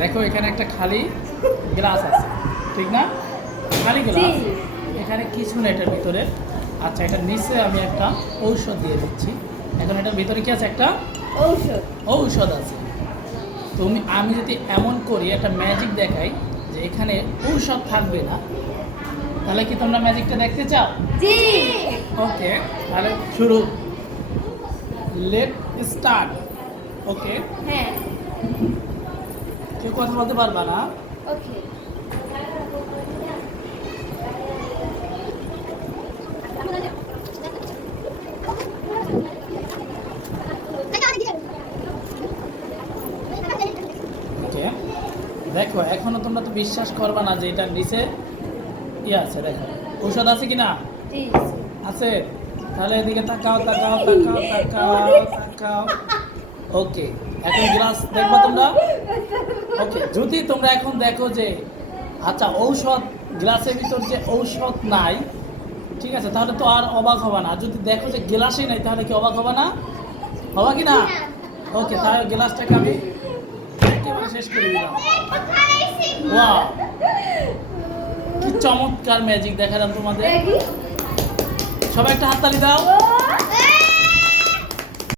দেখো এখানে একটা খালি গ্লাস আছে। ঠিক না? খালি গ্লাস। এখানে কিছু না এটার ভিতরে। আচ্ছা এটার নিচে আমি একটা ঔষধ দিয়ে দিচ্ছি। এখন এটার ভিতরে কি আছে? একটা ঔষধ। ঔষধ আছে। তুমি আমি যদি এমন করি একটা ম্যাজিক দেখাই যে এখানে ঔষধ থাকবে না তাহলে কি তোমরা ম্যাজিকটা দেখতে চাও? জি। ওকে তাহলে শুরু। লেট স্টার্ট ওকে হ্যাঁ। কথা বলতে পারবা না? ওকে দেখো এখনও তোমরা তো বিশ্বাস করবা না যে এটা নিচে ইয়ে আছে দেখো। ঔষধ আছে কিনা? আছে। তাহলে এদিকে তাকাও তাকাও তাকাও তাকাও তাকাও। ওকে এখন গ্লাস দেখবা তোমরা? ওকে যদি তোমরা এখন দেখো যে আচ্ছা ঔষধ গ্লাসের ভিতর যে ঔষধ নাই, ঠিক আছে, তাহলে তো আর অবাক হবা না। যদি দেখো যে গ্লাসে নাই, তাহলে কি অবাক হবা না? হবা কি না? ওকে তাহলে গ্লাসটাকে আমি শেষ করে দিলাম। ওয়াও কি চমৎকার ম্যাজিক দেখালাম তোমাদের। সবাই একটা হাততালি দাও।